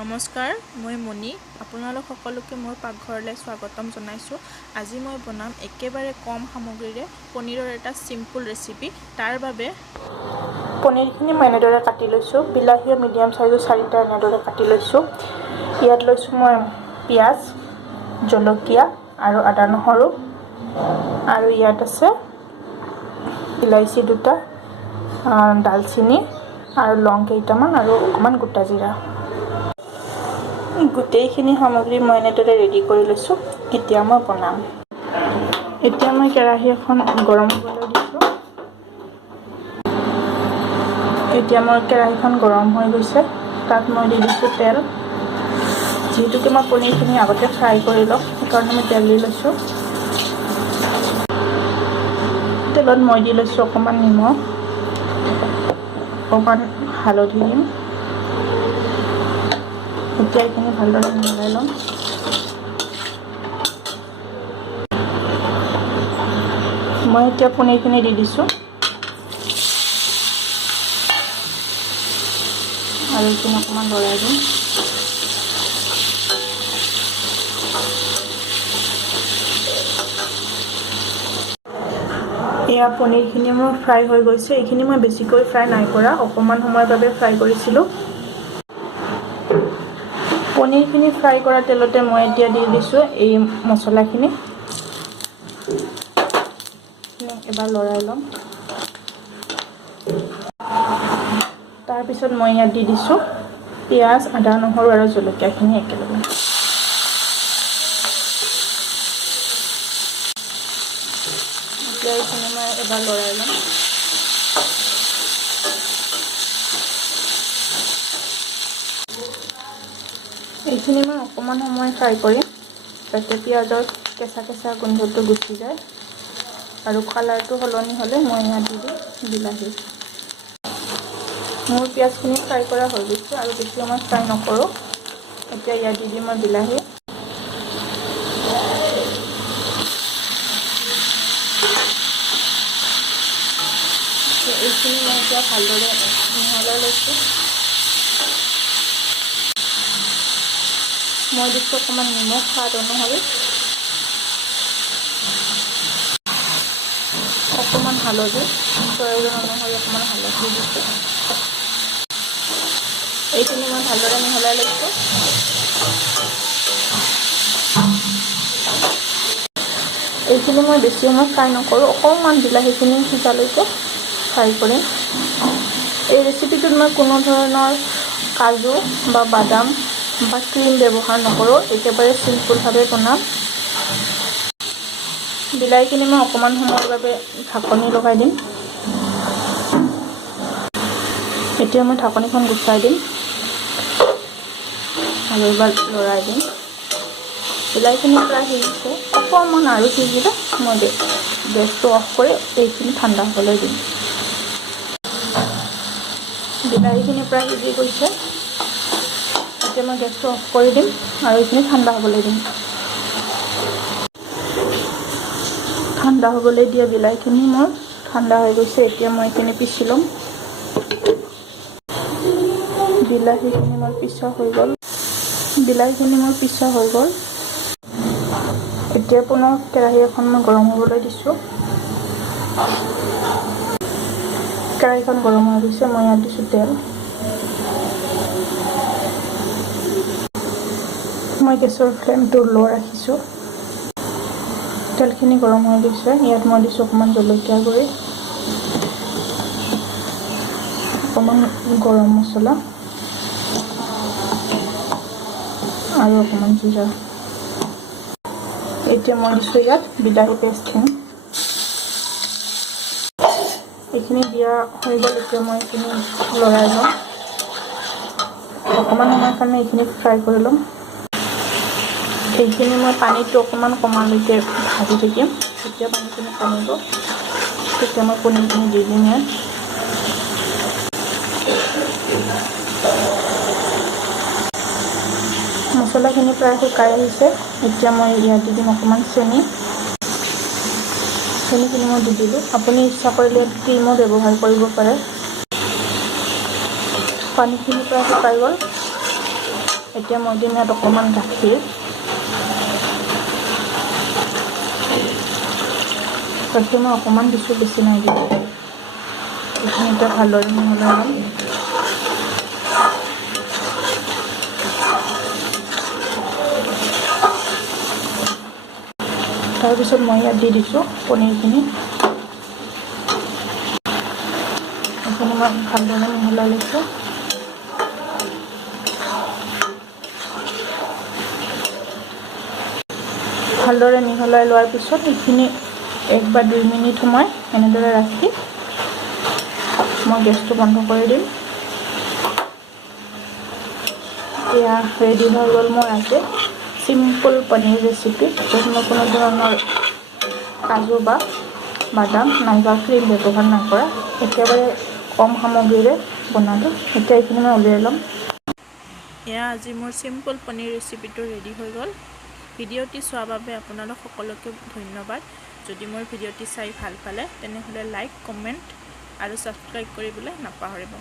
নমস্কাৰ, মই মণি। আপোনালোক সকলোকে মোৰ পাকঘৰলৈ স্বাগতম জনাইছোঁ। আজি মই বনাম একেবাৰে কম সামগ্ৰীৰে পনীৰৰ এটা চিম্পুল ৰেচিপি। তাৰ বাবে পনীৰখিনি মই এনেদৰে কাটি লৈছোঁ। বিলাহী মিডিয়াম চাইজৰ 4টা এনেদৰে কাটি লৈছোঁ। ইয়াত লৈছোঁ মই পিঁয়াজ, জলকীয়া আৰু আদা নহৰু, আৰু ইয়াত আছে ইলাইচি 2টা, ডালচিনি আৰু লং কেইটামান আৰু অকণমান গোটা জিৰা। গোটেইখিনি সামগ্ৰী মই এনেদৰে ৰেডি কৰি লৈছোঁ। এতিয়া মই বনাম। এতিয়া মই কেৰাহী এখন গৰম হ'বলৈ দিছোঁ। এতিয়া মোৰ কেৰাহীখন গৰম হৈ গৈছে। তাত মই দি দিছোঁ তেল। যিহেতুকে মই পনীৰখিনি আগতে ফ্ৰাই কৰি ল'ম, সেইকাৰণে মই তেল দি লৈছোঁ। তেলত মই দি লৈছোঁ অকণমান নিমখ, অকণমান হালধি দিম। এতিয়া এইখিনি ভালদৰে মিলাই ল'ম। মই এতিয়া পনীৰখিনি দি দিছোঁ আৰু এইখিনি অকণমান লৰাই দিম। এয়া পনীৰখিনি মোৰ ফ্ৰাই হৈ গৈছে। এইখিনি মই বেছিকৈ ফ্ৰাই নাই কৰা, অকণমান সময়ৰ বাবে ফ্ৰাই কৰিছিলোঁ। পনীৰখিনি ফ্ৰাই কৰা তেলতে মই এতিয়া দি দিছোঁ এই মছলাখিনি। এবাৰ লৰাই ল'ম। তাৰপিছত মই ইয়াত দি দিছোঁ পিঁয়াজ, আদা নহৰু আৰু জলকীয়াখিনি একেলগে। এতিয়া এইখিনি মই এবাৰ লৰাই ল'ম। এইখিনি মই অকণমান সময় ফ্ৰাই কৰিম, যাতে পিঁয়াজৰ কেঁচা কেঁচা গোন্ধটো গুচি যায়। আৰু কালাৰটো সলনি হ'লে মই ইয়াত দি দিম বিলাহী। মোৰ পিঁয়াজখিনি ফ্ৰাই কৰা হৈ গৈছে আৰু বেছি সময় ফ্ৰাই নকৰোঁ। এতিয়া ইয়াত দি দিম মই বিলাহী। এইখিনি মই এতিয়া ভালদৰে মিহলাই লৈছোঁ। মই দিছোঁ অকণমান নিমখ সোৱাদ অনুসৰি, অকণমান হালধি, প্ৰয়োজন অনুসৰি অকণমান হালধি দিছোঁ। এইখিনি মই ভালদৰে মিহলাই লৈছোঁ। এইখিনি মই বেছি সময় ফ্ৰাই নকৰোঁ, অকণমান বিলাহীখিনি সিজালৈকে ফ্ৰাই কৰিম। এই ৰেচিপিটোত মই কোনো ধৰণৰ কাজু বা বাদাম বা ক্ৰীম ব্যৱহাৰ নকৰোঁ, একেবাৰে চিম্পুলভাৱে বনাম। বিলাহীখিনি মই অকণমান সময়ৰ বাবে ঢাকনি লগাই দিম। এতিয়া মই ঢাকনিখন গুচাই দিম আৰু এবাৰ লৰাই দিম। বিলাহীখিনি প্ৰায় সিজিছে, অকণমান আৰু সিজিলে মই গেছটো অফ কৰি এইখিনি ঠাণ্ডা হ'বলৈ দিম। বিলাহীখিনি প্ৰায় সিজি গৈছে। এতিয়া মই গেছটো অফ কৰি দিম আৰু এইখিনি ঠাণ্ডা হ'বলৈ দিম। ঠাণ্ডা হ'বলৈ দিয়া বিলাহীখিনি মোৰ ঠাণ্ডা হৈ গৈছে। এতিয়া মই এইখিনি পিচি ল'ম। বিলাহীখিনি মোৰ পিছা হৈ গ'ল। এতিয়া পুনৰ কেৰাহী এখন মই গৰম হ'বলৈ দিছোঁ। কেৰাহীখন গৰম হৈ গৈছে। মই ইয়াত দিছোঁ তেল। মই গেছৰ ফ্লেমটো ল' ৰাখিছোঁ। তেলখিনি গৰম হৈ গৈছে। ইয়াত মই দিছোঁ অকণমান জলকীয়া গুড়ি, অকণমান গৰম মছলা আৰু অকণমান জিৰা। এতিয়া মই দিছোঁ ইয়াত বিলাহী পেষ্টখিনি। এইখিনি দিয়া হৈ গ'ল। এতিয়া মই এইখিনি লৰাই ল'ম। অকণমান সময়ৰ কাৰণে এইখিনি ফ্ৰাই কৰি ল'ম। এইখিনি মই পানীটো অকণমান কমালৈকে ভাজি থাকিম। যেতিয়া পানীখিনি কমিব, তেতিয়া মই পনীৰখিনি দি দিম ইয়াত। মছলাখিনি প্ৰায় শুকাই আহিছে। এতিয়া মই ইয়াত দি দিম অকণমান চেনিখিনি মই দি দিলোঁ। আপুনি ইচ্ছা কৰিলে ক্ৰীমো ব্যৱহাৰ কৰিব পাৰে। পানীখিনি প্ৰায় শুকাই গ'ল। এতিয়া মই দিম ইয়াত অকণমান গাখীৰ মই অকণমান দিছোঁ, বেছি নাই দিব। এইখিনি এতিয়া ভালদৰে মিহলাই ল'ম। তাৰপিছত মই ইয়াত দি দিছোঁ পনীৰখিনি। এইখিনি মই ভালদৰে মিহলাই লৈছোঁ। ভালদৰে মিহলাই লোৱাৰ পিছত এইখিনি 1 বা 2 মিনিট সময় এনেদৰে ৰাখি মই গেছটো বন্ধ কৰি দিম। এতিয়া ৰেডি হৈ গ'ল মোৰ আজি চিম্পুল পনীৰ ৰেচিপি, য'ত মই কোনো ধৰণৰ কাজু বা বাদাম নাইবা ক্ৰীম ব্যৱহাৰ নকৰা, একেবাৰে কম সামগ্ৰীৰে বনালোঁ। এতিয়া এইখিনি মই উলিয়াই ল'ম। এয়া আজি মোৰ চিম্পুল পনীৰ ৰেচিপিটো ৰেডি হৈ গ'ল। ভিডিঅ'টি চোৱাৰ বাবে আপোনালোক সকলোকে ধন্যবাদ। যদি মোৰ ভিডিঅ'টি চাই ভাল পালে তেনেহ'লে লাইক, কমেণ্ট আৰু ছাবস্ক্ৰাইব কৰিবলৈ নাপাহৰিব।